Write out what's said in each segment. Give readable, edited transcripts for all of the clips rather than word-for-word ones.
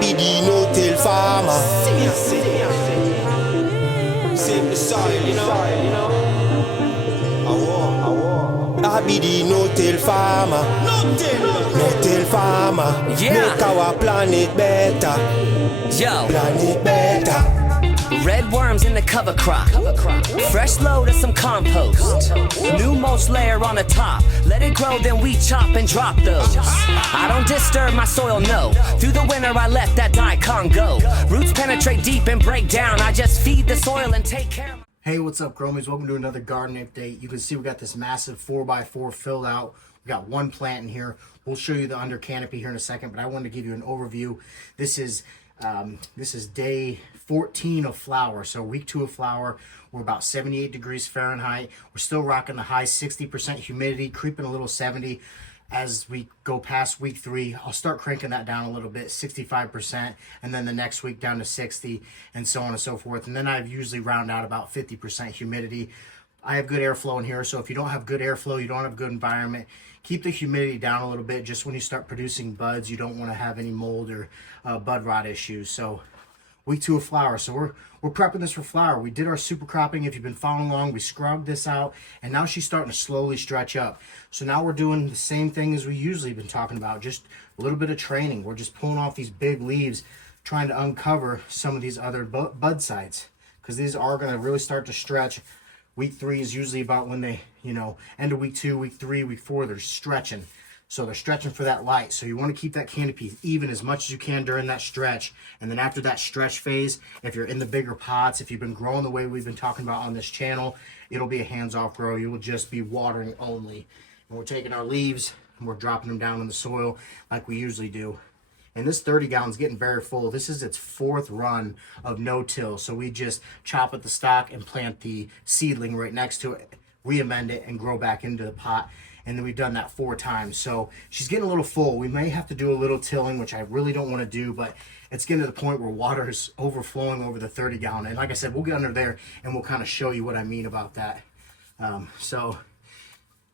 be the no-till farmer. Save the soil, you know. I be the no-till farmer. No-till farmer. Yeah. Make our planet better. Yo, Planet better. red worms in the cover crop. Fresh load of some compost. New mulch layer on the top. Let it grow, then we chop and drop those. I don't disturb my soil, no. Through the winter I let that daikon go. Roots penetrate deep and break down. I just feed the soil and take care of. Hey, what's up, Gromies? Welcome to another garden update. You can see we got this massive 4x4 filled out. We got one plant in here. We'll show you the under canopy here in a second, but I wanted to give you an overview. This is day 14 of flower, so week 2 of flower. We're about 78 degrees Fahrenheit. We're still rocking the high 60% humidity, creeping a little 70. As we go past week 3, I'll start cranking that down a little bit, 65%, and then the next week down to 60, and so on and so forth. And then I usually round out about 50% humidity. I have good airflow in here, so if you don't have good airflow, you don't have good environment, keep the humidity down a little bit. Just when you start producing buds, you don't want to have any mold or bud rot issues. So week 2 of flower. So we're prepping this for flower. We did our super cropping. If you've been following along, we scrubbed this out, and now she's starting to slowly stretch up. So now we're doing the same thing as we usually been talking about, just a little bit of training. We're just pulling off these big leaves, trying to uncover some of these other bud sides, because these are going to really start to stretch. Week 3 is usually about when they, end of week 2, week 3, week 4, they're stretching. So they're stretching for that light. So you want to keep that canopy even as much as you can during that stretch. And then after that stretch phase, if you're in the bigger pots, if you've been growing the way we've been talking about on this channel, it'll be a hands-off grow. You will just be watering only. And we're taking our leaves and we're dropping them down in the soil like we usually do. And this 30 gallon is getting very full. This is its 4th run of no-till. So we just chop at the stalk and plant the seedling right next to it, re-amend it, and grow back into the pot. And then we've done that 4 times. So she's getting a little full. We may have to do a little tilling, which I really don't want to do, but it's getting to the point where water is overflowing over the 30 gallon. And like I said, we'll get under there and we'll kind of show you what I mean about that. So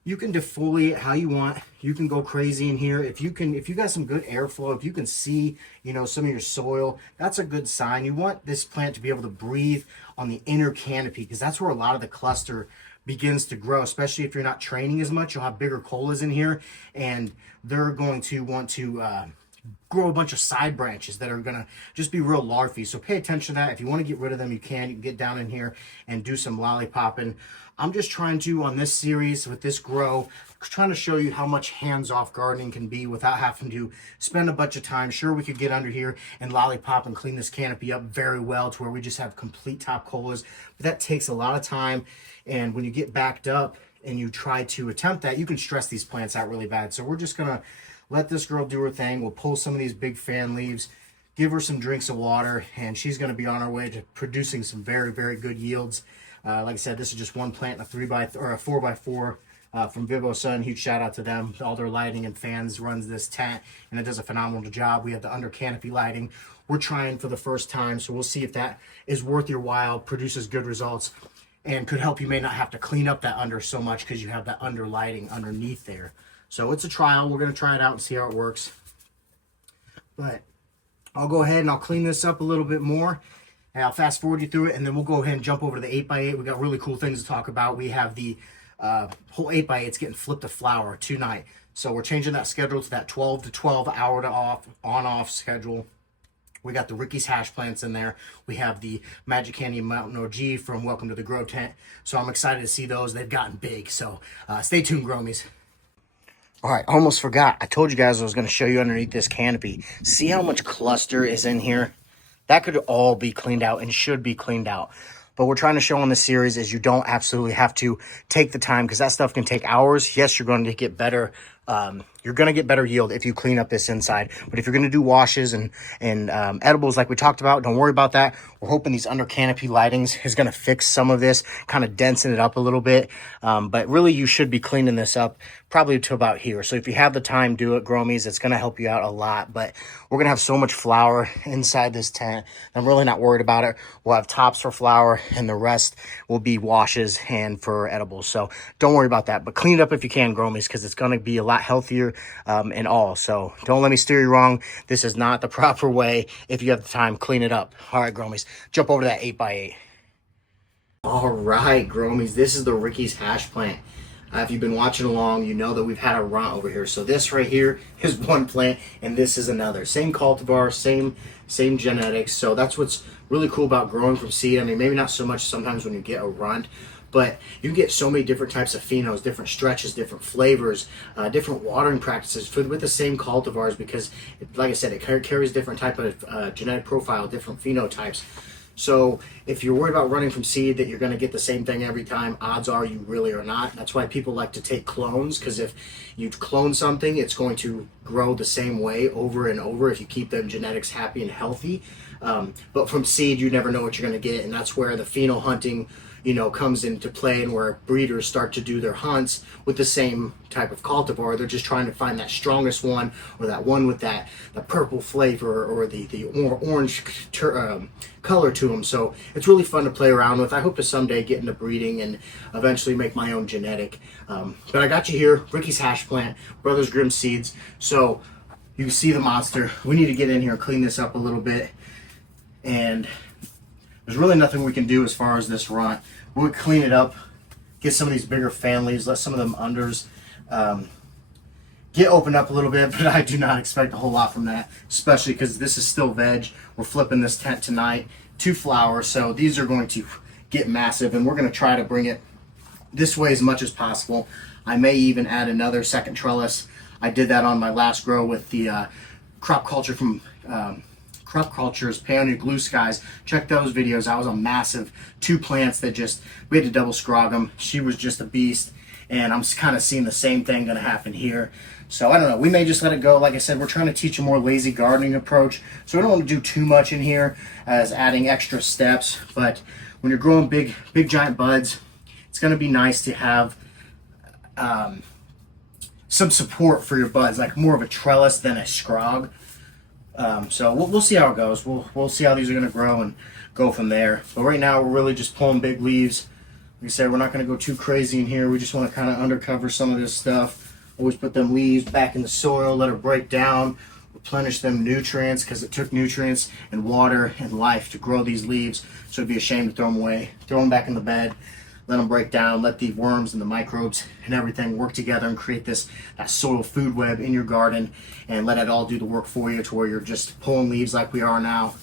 you can defoliate how you want. You can go crazy in here. If you got some good airflow, if you can see, some of your soil, that's a good sign. You want this plant to be able to breathe on the inner canopy, because that's where a lot of the cluster begins to grow, especially if you're not training as much. You'll have bigger colas in here, and they're going to want to grow a bunch of side branches that are going to just be real larvae. So pay attention to that. If you want to get rid of them, you can get down in here and do some lollipopping. I'm just trying to, on this series with this grow, trying to show you how much hands-off gardening can be without having to spend a bunch of time. Sure, we could get under here and lollipop and clean this canopy up very well to where we just have complete top colas, but that takes a lot of time. And when you get backed up and you try to attempt that, you can stress these plants out really bad. So we're just gonna let this girl do her thing. We'll pull some of these big fan leaves, give her some drinks of water, and she's gonna be on her way to producing some very, very good yields. Like I said, this is just one plant, a 4x4 from Vivo Sun. Huge shout out to them. All their lighting and fans runs this tent, and it does a phenomenal job. We have the under canopy lighting. We're trying for the first time, so we'll see if that is worth your while, produces good results, and could help. You may not have to clean up that under so much because you have that under lighting underneath there. So it's a trial. We're going to try it out and see how it works. But I'll go ahead and I'll clean this up a little bit more. And I'll fast forward you through it, and then we'll go ahead and jump over to the 8x8. We got really cool things to talk about. We have the whole 8x8's getting flipped to flower tonight. So we're changing that schedule to that 12 to 12 hour to on-off schedule. We got the Ricky's hash plants in there. We have the Magic Candy Mountain OG from Welcome to the Grow Tent. So I'm excited to see those. They've gotten big. So stay tuned, Gromies. All right, almost forgot. I told you guys I was going to show you underneath this canopy. See how much cluster is in here? That could all be cleaned out and should be cleaned out. But we're trying to show on this series is you don't absolutely have to take the time, because that stuff can take hours. Yes, you're going to get better. You're going to get better yield if you clean up this inside. But if you're going to do washes and edibles like we talked about, don't worry about that. We're hoping these under canopy lightings is going to fix some of this, kind of densen it up a little bit. But really, you should be cleaning this up probably to about here. So if you have the time, do it, Gromies. It's going to help you out a lot. But we're going to have so much flower inside this tent. I'm really not worried about it. We'll have tops for flower, and the rest will be washes and for edibles. So don't worry about that. But clean it up if you can, Gromies, because it's going to be a lot lot healthier and all. So don't let me steer you wrong. This is not the proper way. If you have the time, clean it up. All right, Gromies, jump over to that 8x8. All right, Gromies, this is the Ricky's hash plant. If you've been watching along, you know that we've had a runt over here. So this right here is one plant, and this is another. Same cultivar, same genetics. So that's what's really cool about growing from seed. I mean, maybe not so much sometimes when you get a runt, but you get so many different types of phenos, different stretches, different flavors, different watering practices with the same cultivars, because, like I said, it carries different type of genetic profile, different phenotypes. So if you're worried about running from seed that you're going to get the same thing every time, odds are you really are not. That's why people like to take clones, because if you clone something, it's going to grow the same way over and over if you keep the genetics happy and healthy. But from seed, you never know what you're going to get, and that's where the pheno hunting, you know, comes into play, and where breeders start to do their hunts with the same type of cultivar. They're just trying to find that strongest one, or that one with the purple flavor, or the orange color to them. So it's really fun to play around with. I hope to someday get into breeding and eventually make my own genetic. But I got you here, Ricky's hash plant, Brothers Grimm seeds. So you can see the monster. We need to get in here and clean this up a little bit. And there's really nothing we can do as far as this runt. We'll clean it up, get some of these bigger fan leaves, let some of them unders get opened up a little bit, but I do not expect a whole lot from that, especially because this is still veg. We're flipping this tent tonight to flower, so these are going to get massive, and we're going to try to bring it this way as much as possible. I may even add another second trellis. I did that on my last grow with the crop culture from Crop Culture's Pioneer Blue Skies. Check those videos. That was a massive 2 plants that we had to double scrog them. She was just a beast, and I'm kind of seeing the same thing going to happen here. So I don't know, we may just let it go. Like I said, we're trying to teach a more lazy gardening approach, so we don't want to do too much in here as adding extra steps. But when you're growing big giant buds, it's going to be nice to have some support for your buds, like more of a trellis than a scrog. So we'll see how it goes. We'll see how these are going to grow and go from there. But right now we're really just pulling big leaves. Like I said, we're not going to go too crazy in here. We just want to kind of undercover some of this stuff. Always put them leaves back in the soil, let it break down, replenish them nutrients, because it took nutrients and water and life to grow these leaves. So it'd be a shame to throw them away. Throw them back in the bed, let them break down, let the worms and the microbes and everything work together and create that soil food web in your garden, and let it all do the work for you, to where you're just pulling leaves like we are now,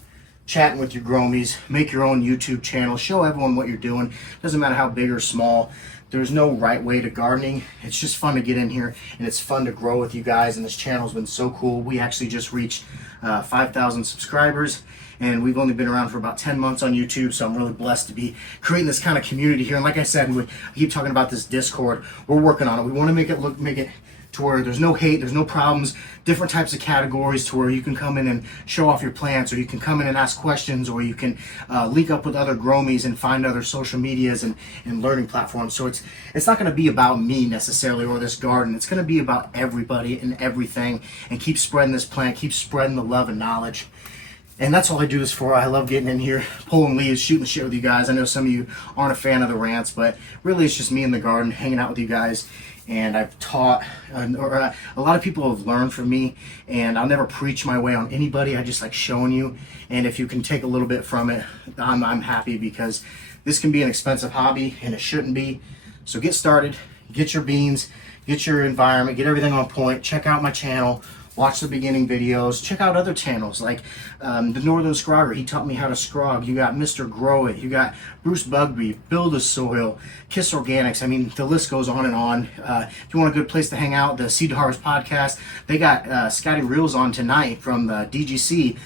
chatting with your Gromies. Make your own YouTube channel, show everyone what you're doing. Doesn't matter how big or small. There's no right way to gardening. It's just fun to get in here, and it's fun to grow with you guys, and this channel's been so cool. We actually just reached 5,000 subscribers, and we've only been around for about 10 months on YouTube, so I'm really blessed to be creating this kind of community here. And like I said, I keep talking about this Discord. We're working on it. We want to make it to where there's no hate, there's no problems, different types of categories, to where you can come in and show off your plants, or you can come in and ask questions, or you can link up with other Gromies and find other social medias and learning platforms. So it's not going to be about me necessarily, or this garden. It's going to be about everybody and everything, and keep spreading this plant, keep spreading the love and knowledge. And that's all I do this for. I love getting in here, pulling leaves, shooting the shit with you guys. I know some of you aren't a fan of the rants, but really it's just me in the garden, hanging out with you guys. And I've taught, a lot of people have learned from me, and I'll never preach my way on anybody. I just like showing you, and if you can take a little bit from it, I'm happy, because this can be an expensive hobby, and it shouldn't be. So get started, get your beans, get your environment, get everything on point. Check out my channel. Watch the beginning videos. Check out other channels like the Northern Scrogger. He taught me how to scrog. You got Mr. Grow It. You got Bruce Bugby, Build a Soil, Kiss Organics. I mean, the list goes on and on. If you want a good place to hang out, the Seed to Harvest podcast. They got Scotty Reels on tonight from the DGC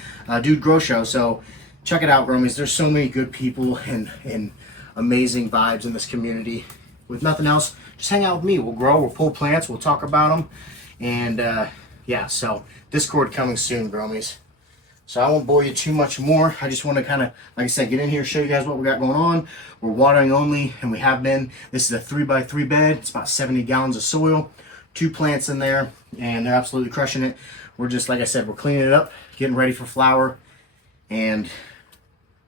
Dude Grow Show. So check it out, Gromies. There's so many good people and amazing vibes in this community. With nothing else, just hang out with me. We'll grow. We'll pull plants. We'll talk about them. And yeah, so Discord coming soon, Gromies. So I won't bore you too much more. I just want to kind of, like I said, get in here, show you guys what we got going on. We're watering only, and we have been. This is a 3x3 bed. It's about 70 gallons of soil, 2 plants in there, and they're absolutely crushing it. We're just, like I said, we're cleaning it up, getting ready for flower, and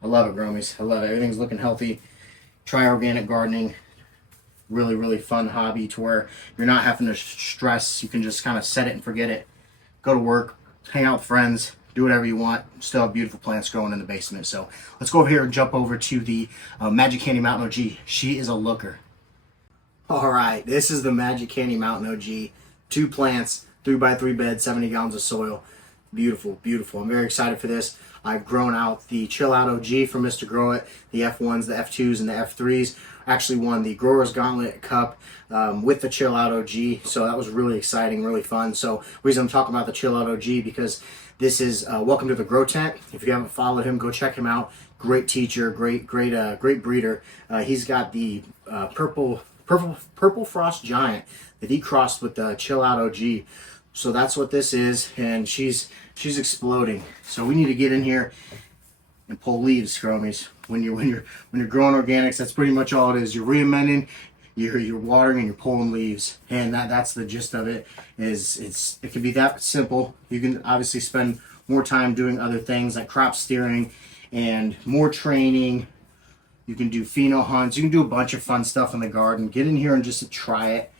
I love it, Gromies. I love it. Everything's looking healthy. Try organic gardening. Really, really fun hobby to where you're not having to stress. You can just kind of set it and forget it. Go to work, hang out with friends, do whatever you want. Still have beautiful plants growing in the basement. So let's go over here and jump over to the Magic Candy Mountain OG. She is a looker. All right, this is the Magic Candy Mountain OG. 2 plants, 3x3 bed, 70 gallons of soil. Beautiful, beautiful. I'm very excited for this. I've grown out the Chill Out OG from Mr. Grow It, the F1s, the F2s, and the F3s. Actually won the Growers Gauntlet Cup with the Chill Out OG, so that was really exciting, really fun. So the reason I'm talking about the Chill Out OG because this is Welcome to the Grow Tent. If you haven't followed him, go check him out. Great teacher, great breeder. He's got the purple Frost Giant that he crossed with the Chill Out OG. So that's what this is, and she's exploding. So we need to get in here and pull leaves, Chromies. When you're growing organics, that's pretty much all it is. You're re-amending, you're watering, and you're pulling leaves, and that's the gist of it. It can be that simple. You can obviously spend more time doing other things like crop steering and more training. You can do pheno hunts. You can do a bunch of fun stuff in the garden. Get in here and just try it.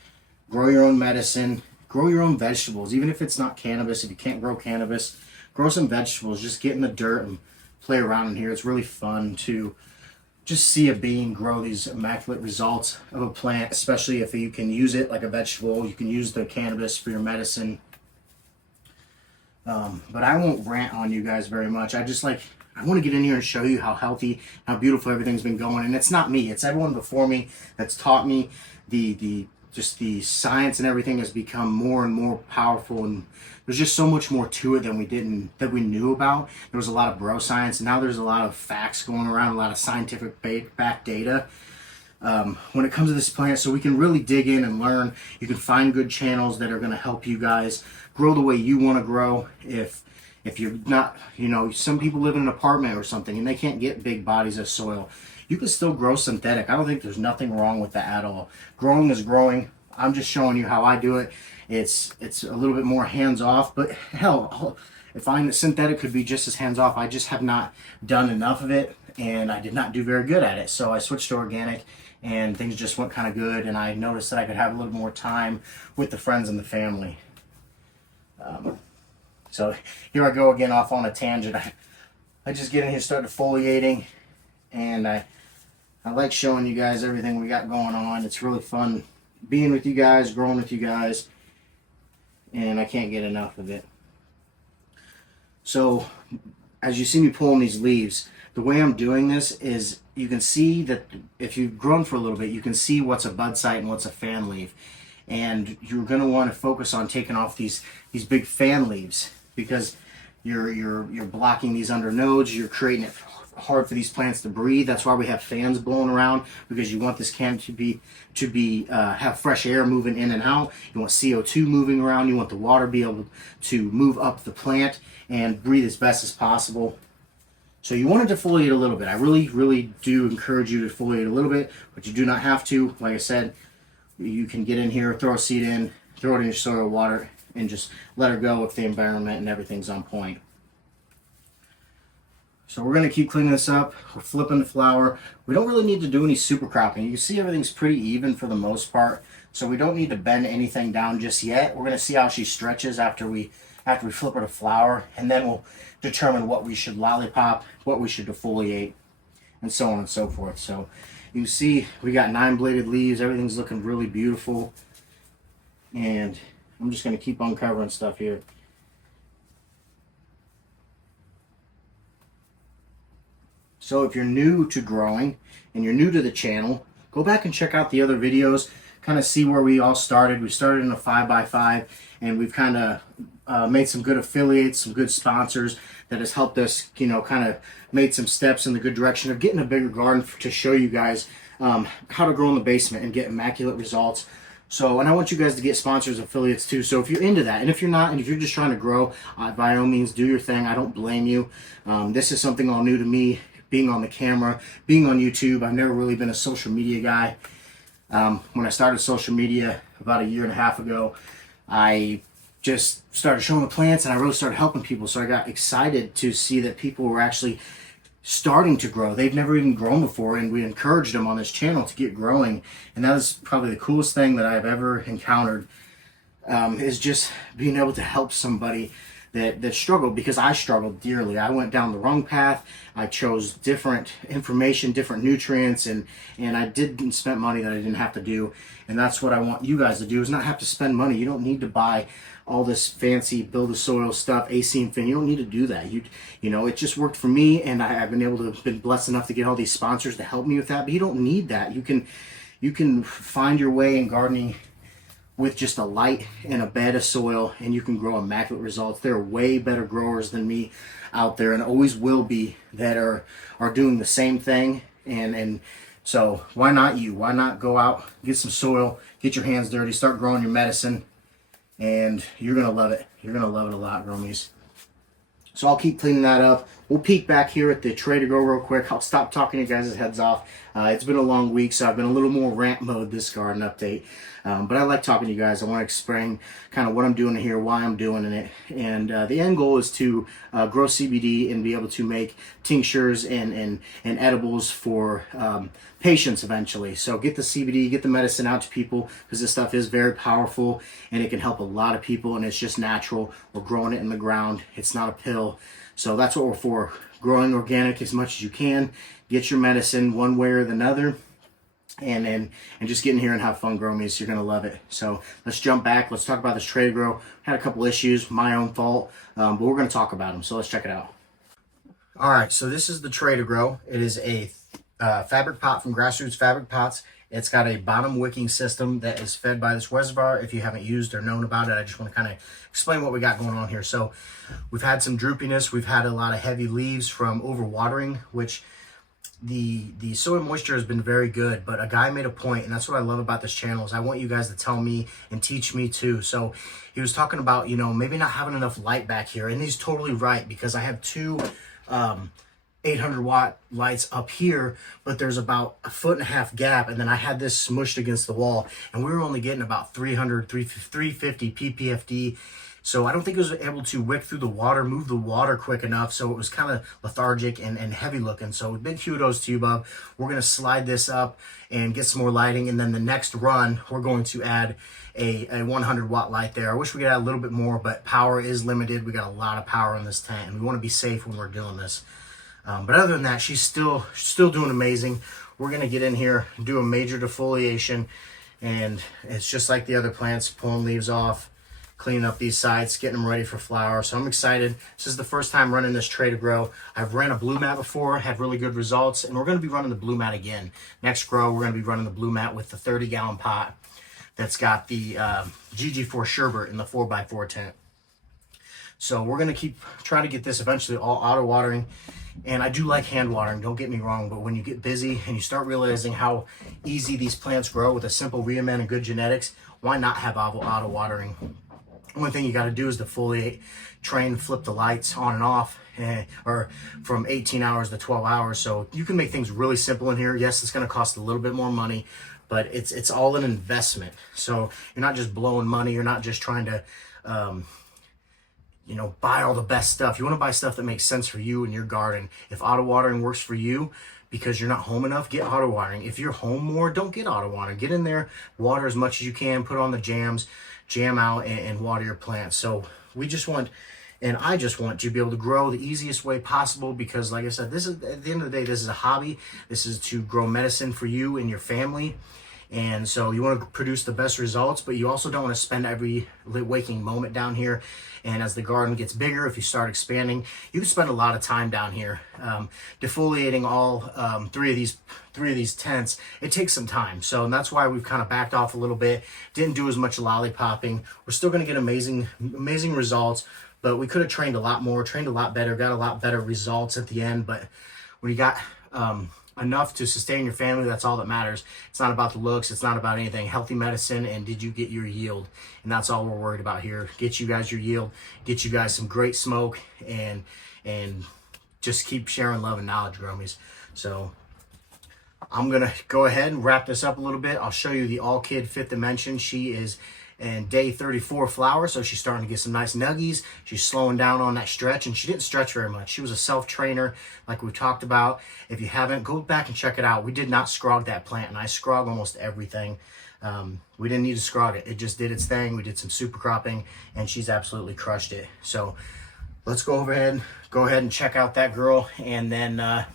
Grow your own medicine. Grow your own vegetables. Even if it's not cannabis, if you can't grow cannabis, grow some vegetables. Just get in the dirt and play around in here. It's really fun to just see a being grow these immaculate results of a plant, especially if you can use it like a vegetable. You can use the cannabis for your medicine. But I won't rant on you guys very much. I want to get in here and show you how healthy, how beautiful everything's been going. And it's not me, it's everyone before me that's taught me the science, and everything has become more and more powerful, and there's just so much more to it than we knew about. There was a lot of bro science, and now there's a lot of facts going around, a lot of scientific back data when it comes to this plant, so we can really dig in and learn. You can find good channels that are going to help you guys grow the way you want to grow. If you're not, some people live in an apartment or something and they can't get big bodies of soil, you can still grow synthetic. I don't think there's nothing wrong with that at all. Growing is growing. I'm just showing you how I do it. It's a little bit more hands-off, but hell, if synthetic could be just as hands-off. I just have not done enough of it, and I did not do very good at it. So I switched to organic, and things just went kind of good, and I noticed that I could have a little more time with the friends and the family. So here I go again off on a tangent. I just get in here, start defoliating, and I like showing you guys everything we got going on. It's really fun being with you guys, growing with you guys, and I can't get enough of it. So as you see me pulling these leaves, the way I'm doing this is you can see that if you've grown for a little bit, you can see what's a bud site and what's a fan leaf. And you're going to want to focus on taking off these big fan leaves, because you're blocking these under nodes. You're creating it hard for these plants to breathe. That's why we have fans blowing around, because you want this can to have fresh air moving in and out. You want CO2 moving around. You want the water to be able to move up the plant and breathe as best as possible. So you want to defoliate a little bit. I really do encourage you to defoliate a little bit, but you do not have to. Like I said, you can get in here, throw a seed in, throw it in your soil, water, and just let her go if the environment and everything's on point. So we're going to keep cleaning this up. We're flipping the flower. We don't really need to do any super cropping. You can see everything's pretty even for the most part, so we don't need to bend anything down just yet. We're going to see how she stretches after we flip her to flower, and then we'll determine what we should lollipop, what we should defoliate, and so on and so forth. So you can see we got 9-bladed leaves. Everything's looking really beautiful, and I'm just going to keep uncovering stuff here. So if you're new to growing and you're new to the channel, go back and check out the other videos, kind of see where we all started. We started in a 5x5, and we've kind of made some good affiliates, some good sponsors that has helped us, kind of made some steps in the good direction of getting a bigger garden to show you guys how to grow in the basement and get immaculate results. So, and I want you guys to get sponsors, affiliates too. So if you're into that, and if you're not, and if you're just trying to grow, by all means, do your thing. I don't blame you. This is something all new to me, being on the camera, being on YouTube. I've never really been a social media guy. When I started social media about 1.5 years ago, I just started showing the plants, and I really started helping people. So I got excited to see that people were actually starting to grow. They've never even grown before, and we encouraged them on this channel to get growing. And that is probably the coolest thing that I've ever encountered, is just being able to help somebody that struggled, because I struggled dearly. I went down the wrong path. I chose different information, different nutrients, and I didn't spend money that I didn't have to do. And that's what I want you guys to do, is not have to spend money. You don't need to buy all this fancy build a soil stuff, AC and Fin. You don't need to do that. You know, it just worked for me, and I've been able to been blessed enough to get all these sponsors to help me with that. But you don't need that. You can find your way in gardening with just a light and a bed of soil, and you can grow immaculate results. There are way better growers than me out there, and always will be, that are doing the same thing. And so why not you? Why not go out, get some soil, get your hands dirty, start growing your medicine, and you're gonna love it. You're gonna love it a lot, Romies. So I'll keep cleaning that up. We'll peek back here at the tray to grow real quick. I'll stop talking you guys' heads off. It's been a long week, so I've been a little more rant mode this garden update. But I like talking to you guys. I want to explain kind of what I'm doing here, why I'm doing it. And the end goal is to grow CBD and be able to make tinctures and edibles for patients eventually. So get the CBD, get the medicine out to people, because this stuff is very powerful and it can help a lot of people, and it's just natural. We're growing it in the ground. It's not a pill. So that's what we're for. Growing organic as much as you can. Get your medicine one way or the other. And just get in here and have fun, Gromies. You're going to love it. So let's jump back. Let's talk about this tray to grow. Had a couple issues, my own fault, but we're going to talk about them. So let's check it out. All right, so this is the tray to grow. It is a fabric pot from Grassroots Fabric Pots. It's got a bottom wicking system that is fed by this reservoir. If you haven't used or known about it, I just want to kind of explain what we got going on here. So we've had some droopiness. We've had a lot of heavy leaves from overwatering, which the soil moisture has been very good, but a guy made a point, and that's what I love about this channel, is I want you guys to tell me and teach me too. So he was talking about, you know, maybe not having enough light back here, and he's totally right, because I have two 800-watt lights up here, but there's about a 1.5 foot gap, and then I had this smushed against the wall, and we were only getting about 350 ppfd. So I don't think it was able to wick through the water, move the water quick enough. So it was kind of lethargic and heavy looking. So big kudos to you, Bob. We're going to slide this up and get some more lighting. And then the next run, we're going to add a 100-watt light there. I wish we could add a little bit more, but power is limited. We got a lot of power in this tent, and we want to be safe when we're doing this. But other than that, she's still doing amazing. We're going to get in here and do a major defoliation. And it's just like the other plants, pulling leaves off, cleaning up these sides, getting them ready for flower. So I'm excited. This is the first time running this tray to grow. I've ran a blue mat before, had really good results, and we're going to be running the blue mat again. Next grow, we're going to be running the blue mat with the 30-gallon pot that's got the GG4 sherbet in the 4x4 tent. So we're going to try to get this eventually all auto watering. And I do like hand watering, don't get me wrong, but when you get busy and you start realizing how easy these plants grow with a simple reamend and good genetics, why not have auto watering? One thing you got to do is defoliate, train, flip the lights on and off, or from 18 hours to 12 hours. So you can make things really simple in here. Yes, it's going to cost a little bit more money, but it's all an investment. So you're not just blowing money. You're not just trying to, buy all the best stuff. You want to buy stuff that makes sense for you and your garden. If auto watering works for you, because you're not home enough, get auto watering. If you're home more, don't get auto watering. Get in there, water as much as you can, put on the jams, jam out, and water your plants. So I just want you to be able to grow the easiest way possible, because like I said, this is, at the end of the day, this is a hobby. This is to grow medicine for you and your family. And so you want to produce the best results, but you also don't want to spend every waking moment down here. And as the garden gets bigger, if you start expanding, you can spend a lot of time down here. Defoliating all three of these tents, it takes some time. So, and that's why we've kind of backed off a little bit. Didn't do as much lollipopping. We're still going to get amazing results, but we could have trained a lot more, trained a lot better, got a lot better results at the end. But when you got enough to sustain your family, that's all that matters. It's not about the looks, it's not about anything. Healthy medicine, and did you get your yield? And that's all we're worried about here. Get you guys your yield, get you guys some great smoke, and just keep sharing love and knowledge, Gromies. So I'm gonna go ahead and wrap this up a little bit. I'll show you the All Kid 5th Dimension. She is and day 34 flower, so she's starting to get some nice nuggies. She's slowing down on that stretch, and she didn't stretch very much. She was a self-trainer like we talked about. If you haven't, go back and check it out. We did not scrog that plant, and I scrog almost everything. We didn't need to scrog it. It just did its thing. We did some super cropping, and she's absolutely crushed it. So let's go ahead and check out that girl, and then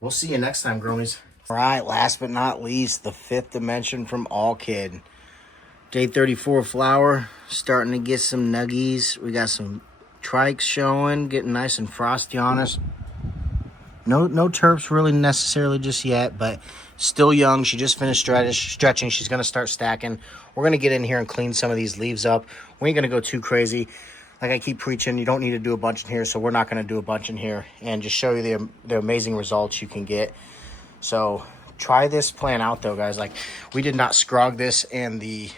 we'll see you next time, girlies. All right, last but not least, the fifth dimension from All Kid. Day 34 flower, starting to get some nuggies. We got some trikes showing, getting nice and frosty on us. No terps really necessarily just yet, but still young. She just finished stretching. She's going to start stacking. We're going to get in here and clean some of these leaves up. We ain't going to go too crazy. Like I keep preaching, you don't need to do a bunch in here, so we're not going to do a bunch in here, and just show you the amazing results you can get. So try this plant out though, guys. Like, we did not scrog this, and the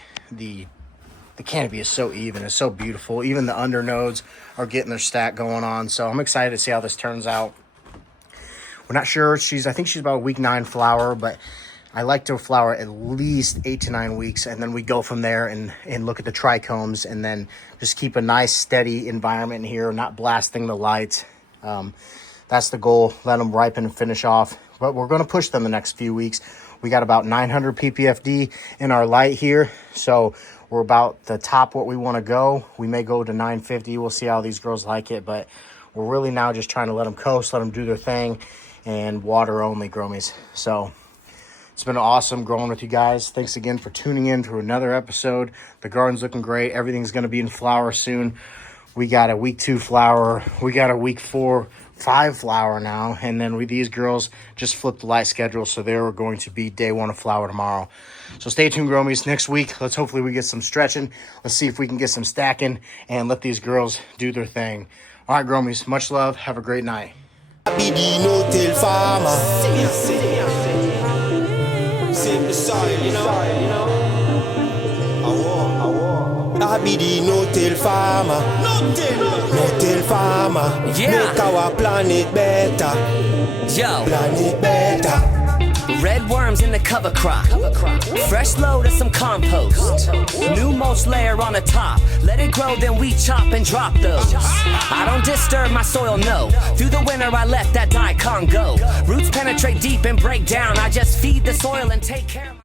canopy is so even. It's so beautiful. Even the undernodes are getting their stack going on. So I'm excited to see how this turns out. We're not sure. I think she's about week 9 flower, but I like to flower at least 8 to 9 weeks, and then we go from there and look at the trichomes, and then just keep a nice steady environment in here, not blasting the lights. That's the goal. Let them ripen and finish off. But we're going to push them the next few weeks. We got about 900 ppfd in our light here, so we're about the top what we want to go. We may go to 950. We'll see how these girls like it, but we're really now just trying to let them coast, let them do their thing, and water only, gromies. So it's been awesome growing with you guys. Thanks again for tuning in to another episode. The garden's looking great. Everything's going to be in flower soon. We got a week 2 flower. We got a week 4, 5 flower now, and then these girls just flipped the light schedule, so they're going to be day 1 of flower tomorrow. So stay tuned, gromies. Next week, hopefully we get some stretching. Let's see if we can get some stacking and let these girls do their thing. All right, gromies, much love. Have a great night. I be the no-till farmer. Save the soil, you know. I be the no-till farmer. No-till farmer. Yeah. Make our planet better. Yo, Planet better. red worms in the cover crop. Fresh load of some compost. New mulch layer on the top. Let it grow, then we chop and drop those. I don't disturb my soil, no. Through the winter I let that daikon go. Roots penetrate deep and break down. I just feed the soil and take care of